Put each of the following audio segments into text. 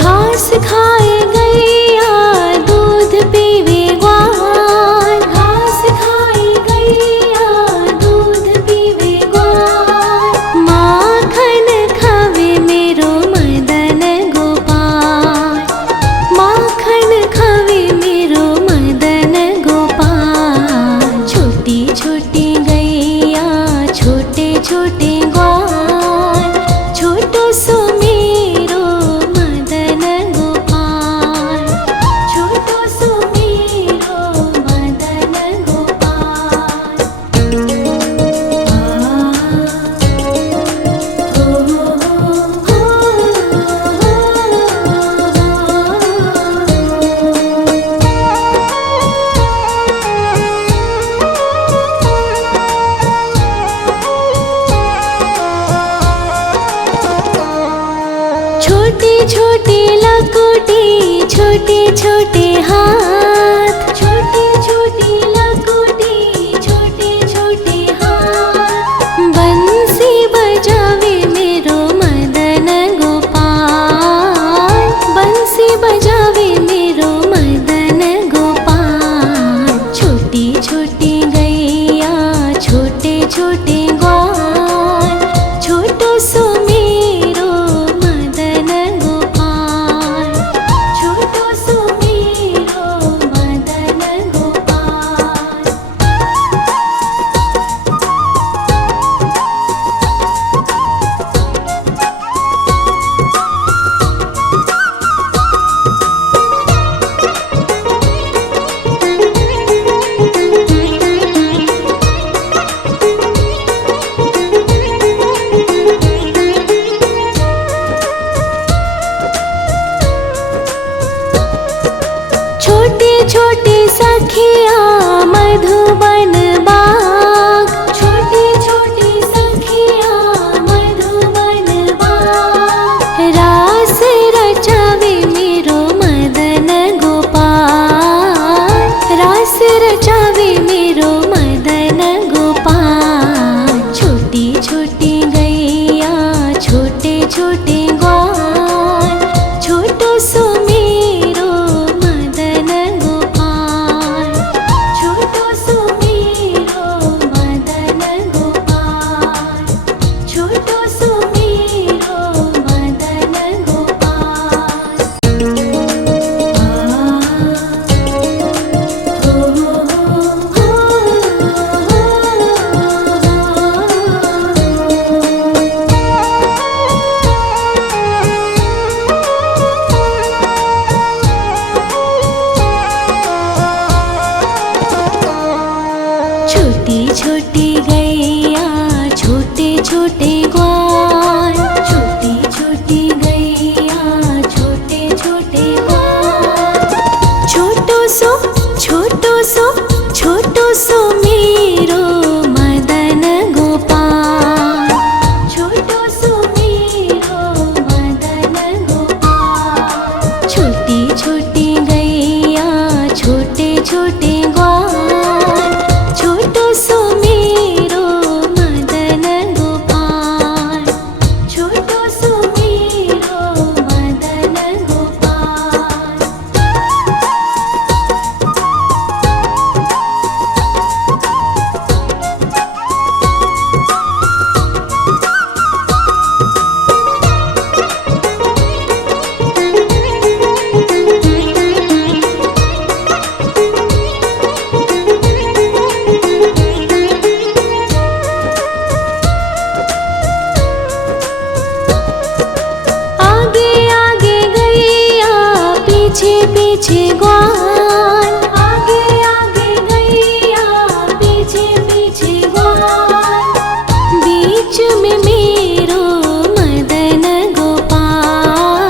घास खाए गैया दूध पीवे ग्वाल, घास खाए गैया दूध पीवे ग्वाल। माखन खावे मेरो मदन गोपाल, माखन खावे मेरो मदन गोपाल। छोटी छोटी गैया छोटे छोटे ग्वाल, छोटो सो मेरो मदन गोपाल, छोटो सो मेरो मदन गोपाल। छोटी छोटी लकोटी छोटे छोटे हाथ, छोटी छोटी लकोटी छोटे छोटे हाथ। बंसी बजावे मेरो मदन गोपाल, बंसी बजावे मेरो मदन गोपाल। छोटी छोटी गैया छोटे छोटे ग्वाल, छोटो सो मेरो मदन गोपाल, छोटो सो मेरो मदन गोपाल। छोटे छोटे सखिया मधुबन बाग, छोटे छोटे सखिया मधुबन बाग। रास रचावे मेरो मदन गोपाल, रास रचावे मेरो मदन गोपाल। छोटी छोटी गैया छोटे छोटे ग्वाल, छोटो सो मेरो मदन गोपाल, छोटो सो मेरो मदन गोपाल, छोटो सो मेरो मदन गोपाल। छोटी छोटी गैया छोटे छोटे ग्वाल, छोटी छोटी गैया छोटे छोटे ग्वाल। छोटो सो छोटो सो छोटो सो मेरो मदन गोपाल, छोटो सो मेरो मदन गोपाल। छोटी छोटी गैया छोटे छोटे ग्वाल, छोटो सो मेरो मदन गोपाल, छोटो सो मेरो मदन गोपाल। आगे आगे गैया पीछे पीछे ग्वाल, आगे आगे गैया पीछे पीछे ग्वाल। बीच में मेरो मदन गोपाल,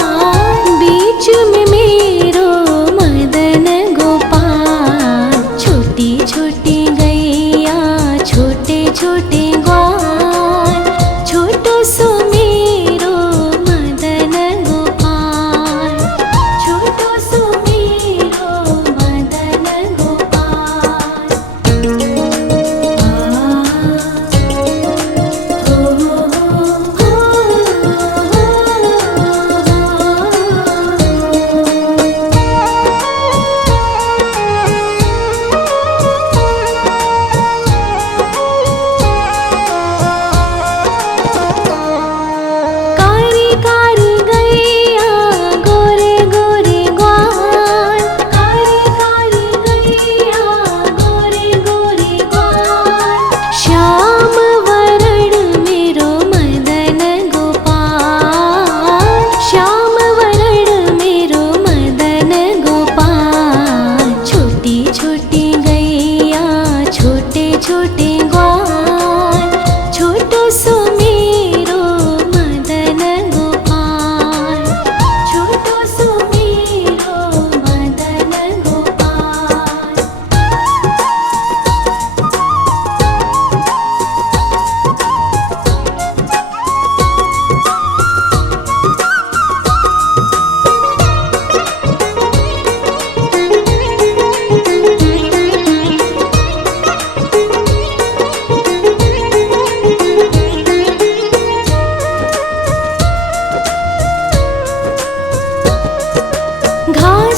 बीच में मेरो मदन गोपाल। छोटी छोटी गैया छोटे छोटे ग्वाल, छोटो सो मेरो मदन गोपाल, छोटो सो मेरो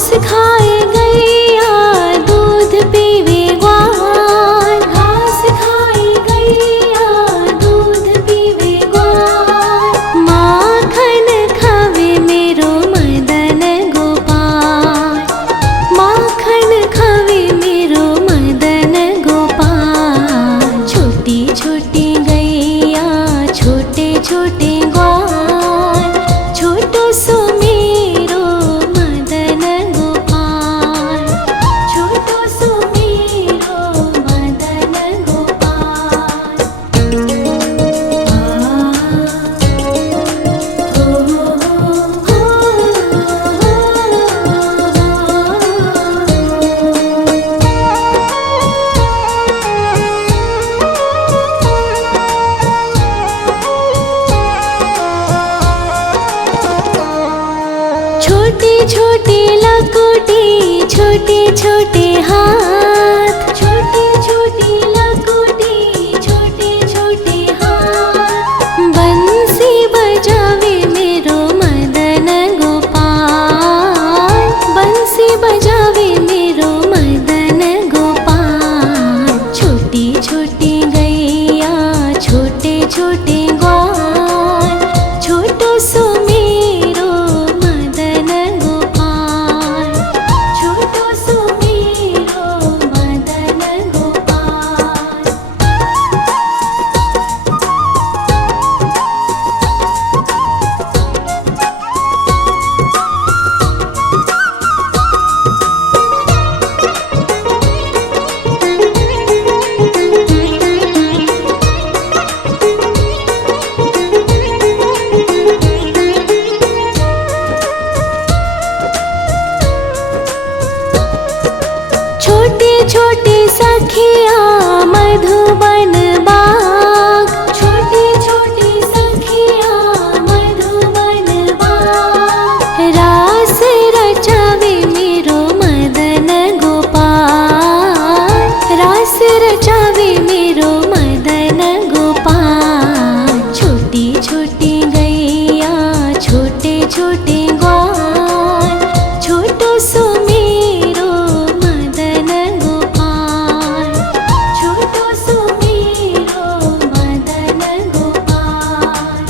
घास खाए गैया दूध पीवे ग्वाल, घास खाए गैया दूध पीवे ग्वाल, माखन खावे मेरो मदन गोपाल, माखन खावे मेरो मदन गोपाल। छोटी छोटी गैया छोटे छोटे ग्वाल, छोटो सो मेरो मदन गोपाल, छोटो सो मेरो मदन गोपाल। छोटे छोटे लकोटी छोटे छोटे हाथ, छोटे छोटे लकोटी छोटे छोटे हाथ, बंसी बजावे मेरो मदन गोपाल, बंसी बजावे मेरो मदन गोपाल। छोटी छोटी गैया छोटे छोटे ग्वाल, छोटो सो मेरो मदन गोपाल, छोटो सो मेरो मदन गोपाल। छोटे छोटे सखिया मधुबन बाग, छोटे छोटे सखिया मधुबन बाग, रास रचावे मेरो मदन गोपाल, रास रचावे मेरो मदन गोपाल। छोटी छोटी गैया छोटे छोटे ग्वाल, छोटो सो मेरो मदन गोपाल, छोटो सो मेरो मदन गोपाल,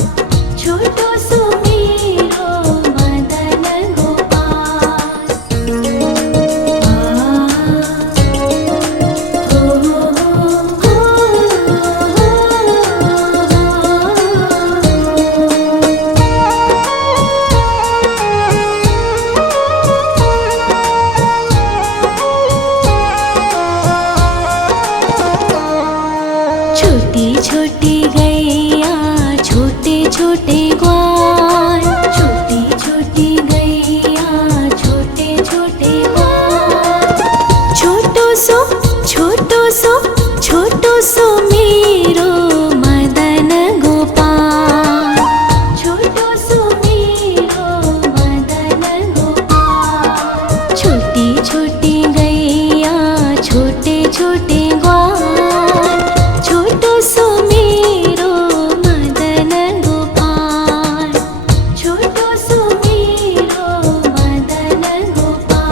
छोटो सो मेरो मदन गोपाल। छोटी छोटी गैया छोटे छोटे ग्वाल, छोटी छोटी गैया छोटे छोटे ग्वाल, छोटो सो छोटो सो छोटो सो मेरो मदन गोपाल, छोटो सो मेरो मदन गोपाल। छोटी छोटी गैया छोटे छोटे ग्वाल, छोटो सो मेरो मदन गोपाल, छोटो सो मेरो मदन गोपाल।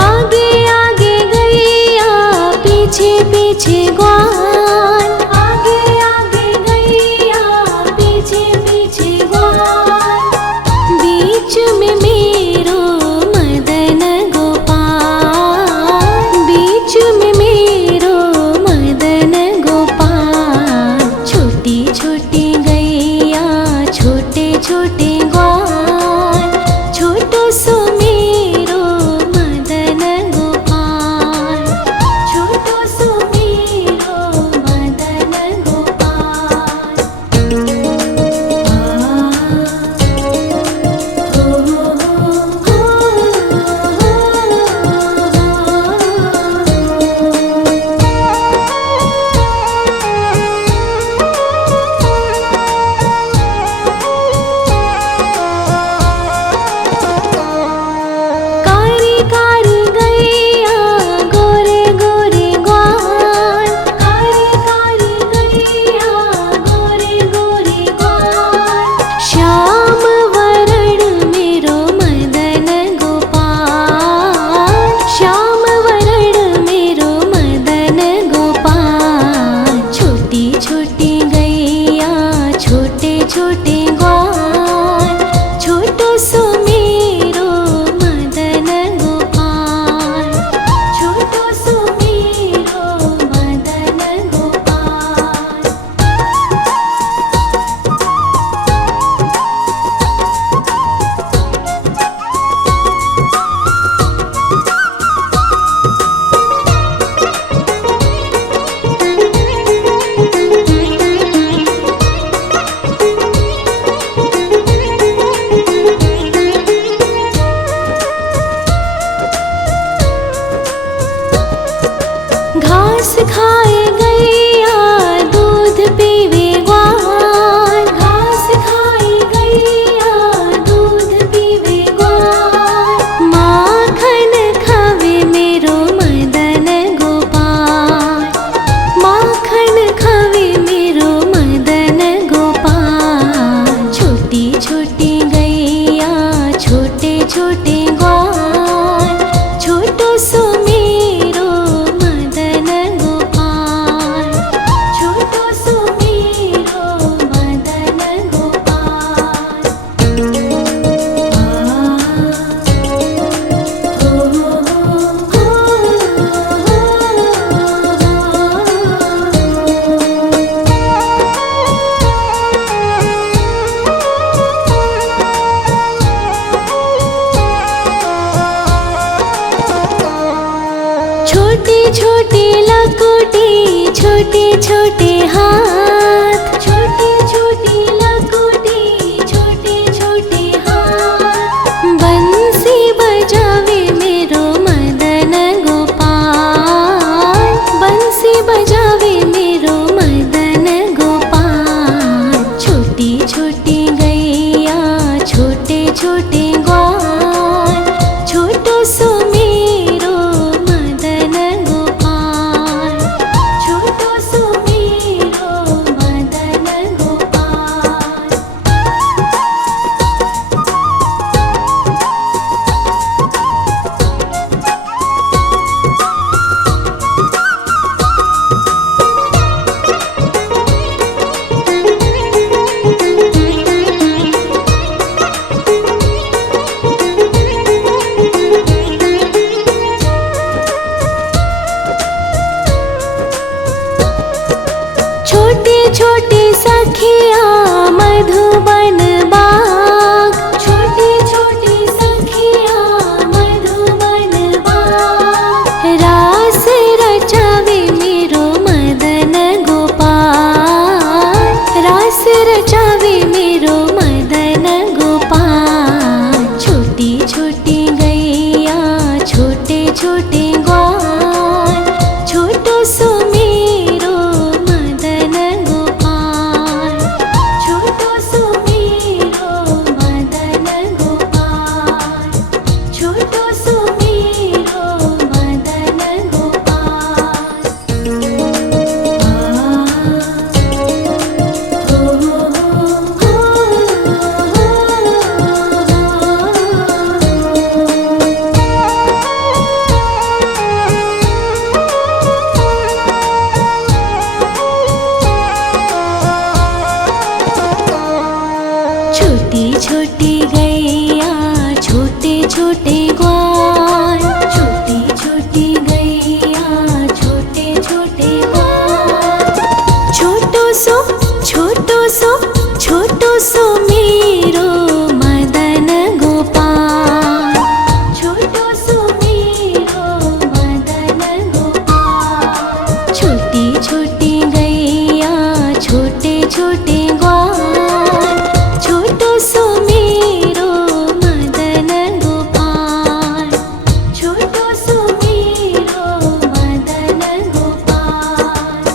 आगे आगे गैया पीछे पीछे ग्वाल, आगे आगे गैया पीछे पीछे ग्वाल, बीच में मेरो मदन गोपाल, बीच में मेरो मदन गोपाल। छोटी छोटी गैया छोटे छोटे ग्वाल, छोटो सो मेरो मदन गोपाल, छोटो सो मेरो छोटे छोटे लकोटे छोटे छोटे हाथ, छोटे छोटे लकोटे छोटे छोटे हाथ। बंसी बजावे मेरो मदन गोपाल, बंसी बजावे मेरो मदन गोपाल। छोटी छोटी गैया छोटे छोटे ग्वाल, छोटो सो मेरो मदन गोपाल, छोटो सो मेरो मदन गोपाल। छोटे छोटे सखिया मधुबन बाग, छोटे छोटे सखिया मधुबन बाग। रास रचावे मेरो मदन गोपाल, रास रचावे मेरो मदन गोपाल। छोटी छोटी गैया छोटे छोटे ग्वाल, छोटो सो मेरो मदन गोपाल, छोटो सो मेरो मदन गोपाल, छोटो सो मेरो मदन गोपाल। छोटी छोटी गैया छोटे छोटे ग्वाल, छोटी छोटी गैया छोटे छोटे ग्वाल। छोटो सो छोटो सो छोटो सो मेरो मदन गोपाल, छोटो सो मेरो मदन गोपाल। छोटी छोटी गैया छोटे छोटे ग्वाल, छोटो सो मेरो मदन गोपाल, छोटो सो मेरो मदन गोपाल।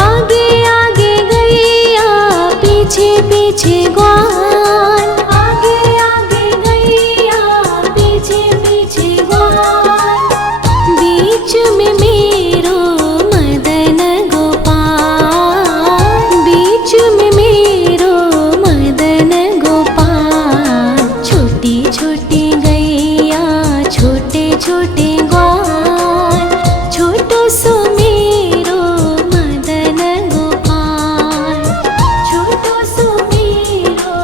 आगे आगे गैया पीछे पीछे ग्वाल, आगे आगे गैया पीछे पीछे ग्वाल। बीच में मेरो मदन गोपाल, बीच में मेरो मदन गोपाल। छोटी छोटी गैया छोटे छोटे ग्वाल, छोटो सो मेरो मदन गोपाल, छोटो सो मेरो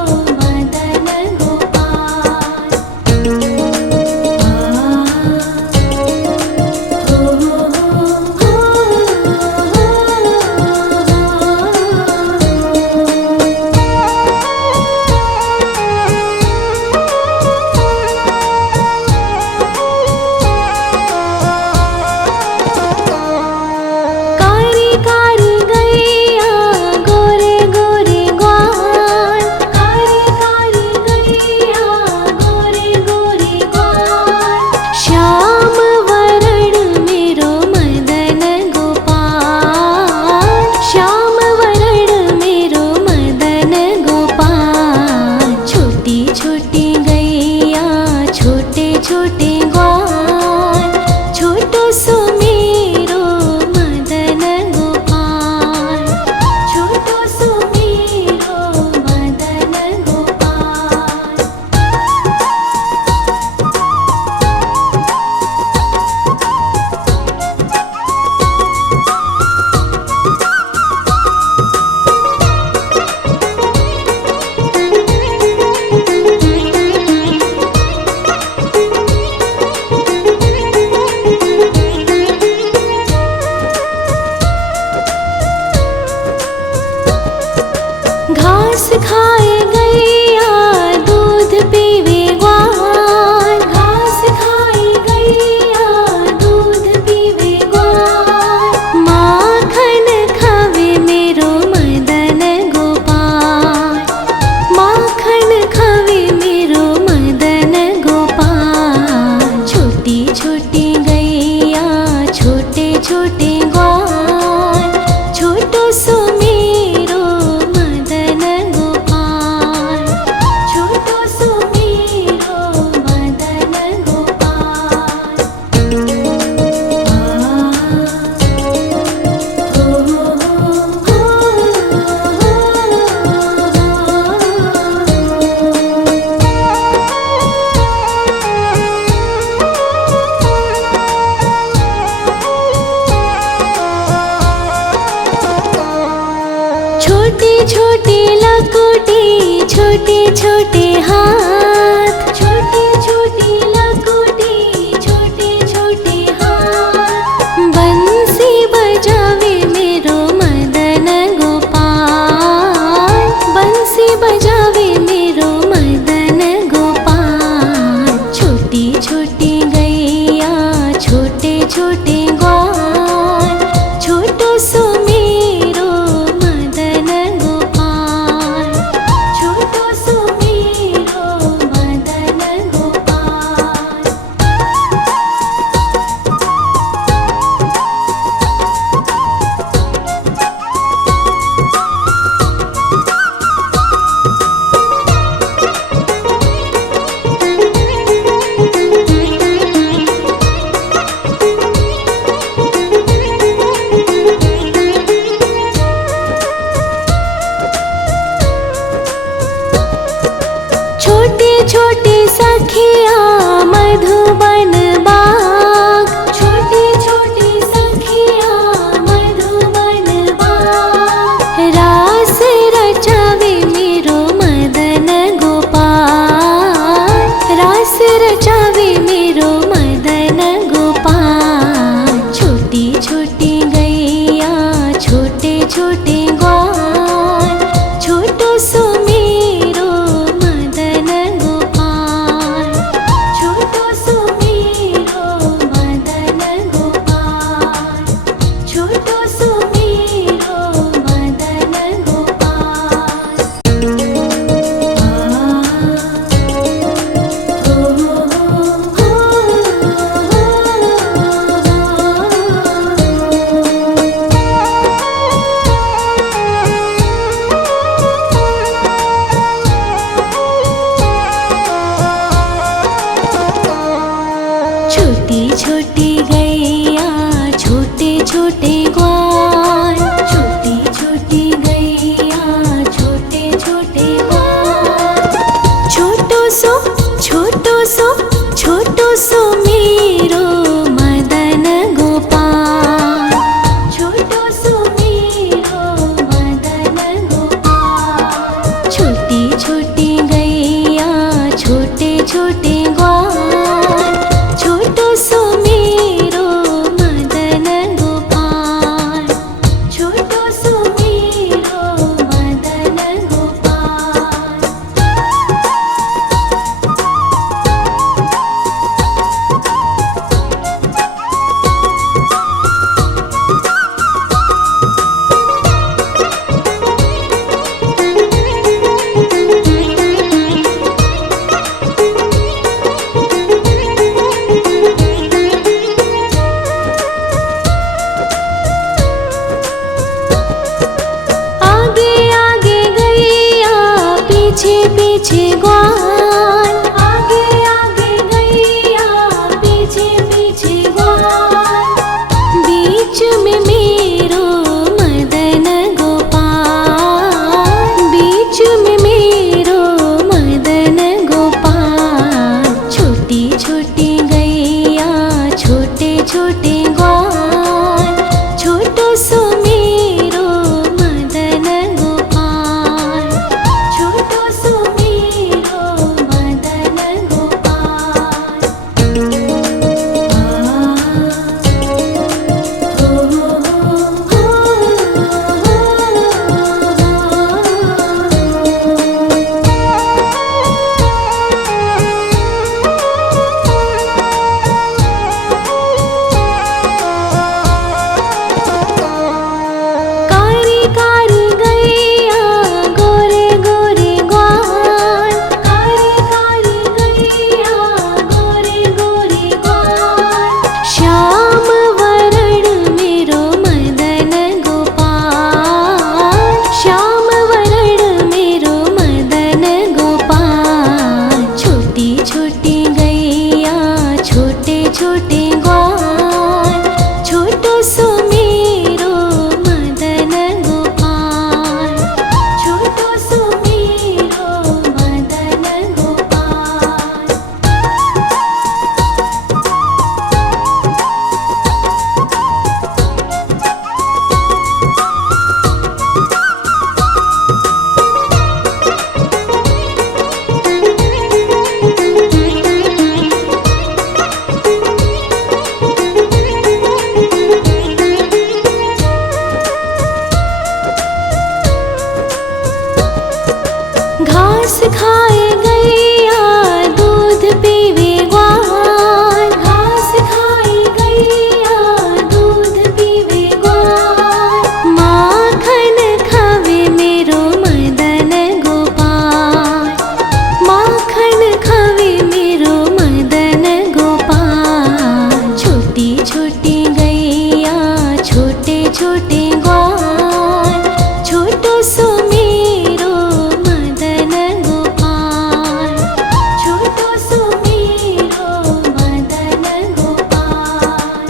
छोटी लकुटी छोटे छोटे हाथ, छोटी छोटी लकुटी छोटे छोटे हाथ। बंसी बजावे मेरो मदन गोपाल, बंसी बजावे मेरो मदन गोपाल। छोटी छोटी गैया छोटे छोटे ग्वाल, छोटो सो मेरो मदन गोपाल, छोटो सो मेरो मदन गोपाल। छोटे छोटे सखिया मधुबन बाग, छोटे छोटे सखिया मधुबन बाग। रास रचावे मेरो मदन गोपाल, रास रचावे मेरो मदन गोपाल। छोटी छोटी गैया छोटे छोटे ग्वाल, छोटो सो मेरो मदन गोपाल, छोटो सो मेरो मदन गोपाल, छोटो सो मेरो मदन गोपाल। छोटी छोटी गैया छोटे छोटे ग्वाल, छोटी छोटी गैया छोटे छोटे ग्वाल। छोटो सो छोटो सो छोटो सो मेरो मदन गोपाल, छोटो सो मेरो मदन गोपाल। छोटी छोटी गैया छोटे छोटे ग्वाल, छोटो सो मेरो मदन गोपाल, छोटो सो मेरो मदन गोपाल। आगे आगे गैया पीछे पीछे ग्वाल, आगे आगे गैया पीछे पीछे ग्वाल। बीच में मेरो मदन गोपाल, बीच में मेरो मदन गोपाल। छोटी छोटी गैया छोटे छोटे ग्वाल, छोटो सो मेरो मदन गोपाल, छोटो सो मेरो खाए गैया दूध पीवे ग्वाल, घास खाए गैया दूध पीवे ग्वाल, माखन खावे मेरो मदन गोपाल, माखन खावे मेरो मदन गोपाल। छोटी छोटी गैया छोटे छोटे ग्वाल, छोटो सो मेरो मदन गोपाल, छोटो सो मेरो मदन गोपाल।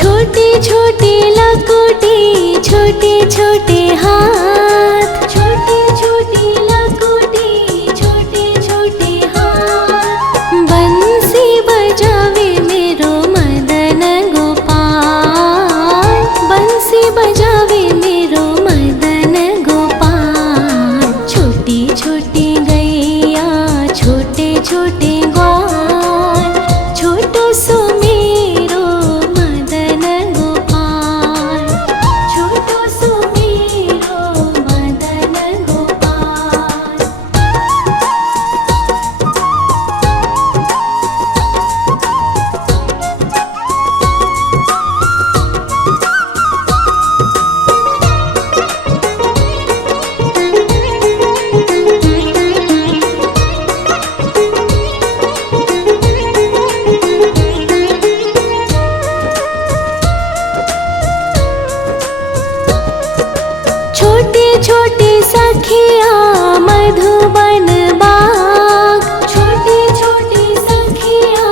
छोटी छोटी लकुटी छोटे छोटे हाथ, छोटी छोटी लकुटी छोटे छोटे हाथ, बंसी बजावे मेरो मदन गोपाल, बंसी बजावे मेरो मदन गोपाल। छोटी छोटी गैया छोटे छोटे ग्वाल, छोटो सो मेरो मदन गोपाल, छोटो सो मेरो मदन गोपाल। छोटे छोटे सखिया मधुबन बाग, छोटे छोटे सखिया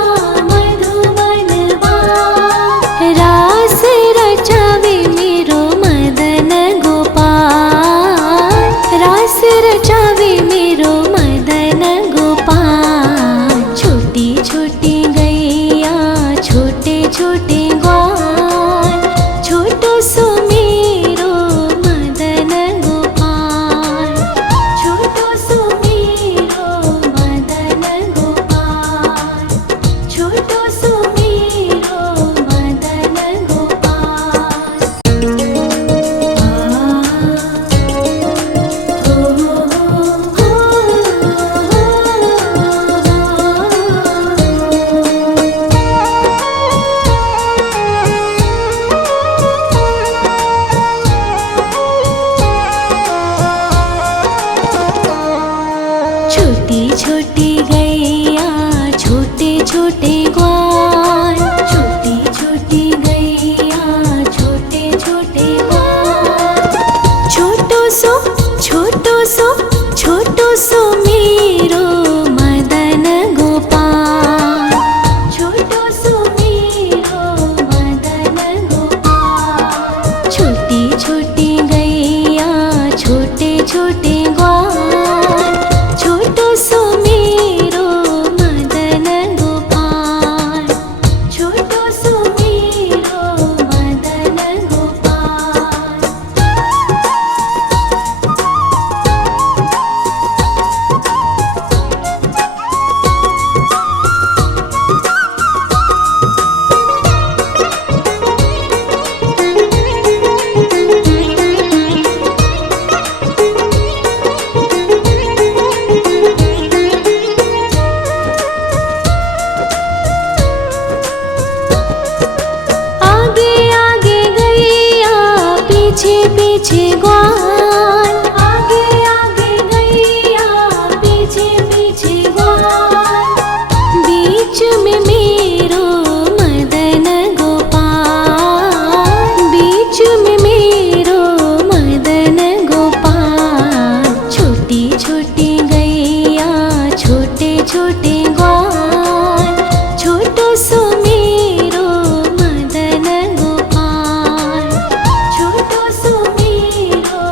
मधुबन बाग, रास रचावे मेरो मदन गोपाल, रास रचावे मेरो मदन गोपाल। छोटी छोटी गैया छोटे छोटे ग्वाल, छोटो सो मेरो मदन गोपाल, छोटो सो मेरो मदन गोपाल, छोटो सो मेरो मदन गोपाल। छोटी छोटी गैया छोटे छोटे ग्वाल, छोटी छोटी गैया छोटे छोटे ग्वाल, छोटो सो छोटो सो मेरो मदन गोपाल, छोटो सो मेरो मदन गोपाल। छोटी छोटी गैया छोटे छोटे ग्वाल, छोटो सो मेरो मदन गोपाल, छोटो सो मेरो मदन गोपाल। आगे आगे गैया पीछे पीछे ग्वाल, आगे आगे गैया पीछे पीछे ग्वाल, बीच में मेरो मदन गोपाल, बीच में मेरो मदन गोपाल। छोटी छोटी गैया छोटे छोटे ग्वाल, छोटो सो मेरो मदन गोपाल, छोटो सो मेरो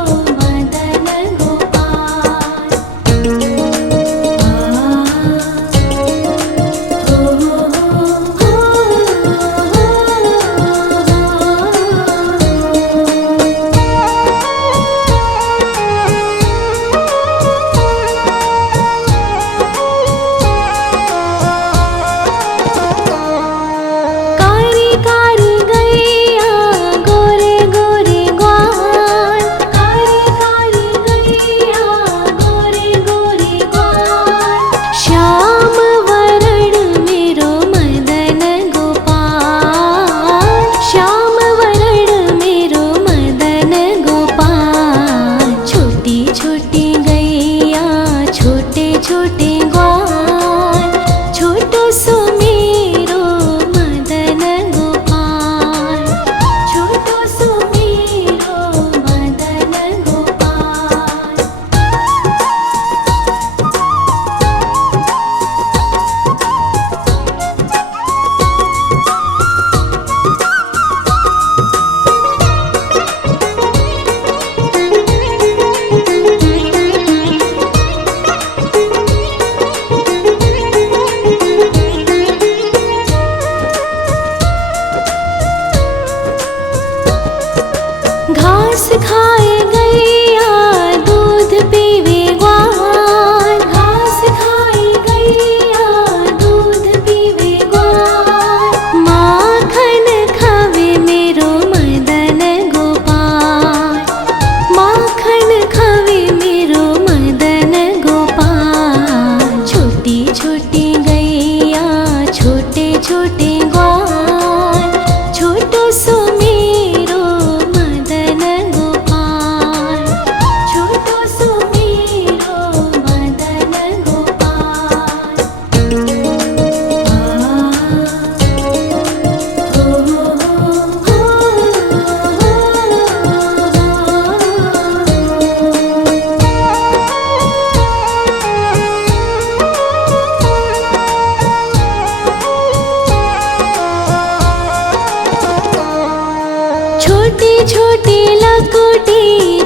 छोटे लकोटे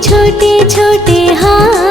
छोटे छोटे हाथ।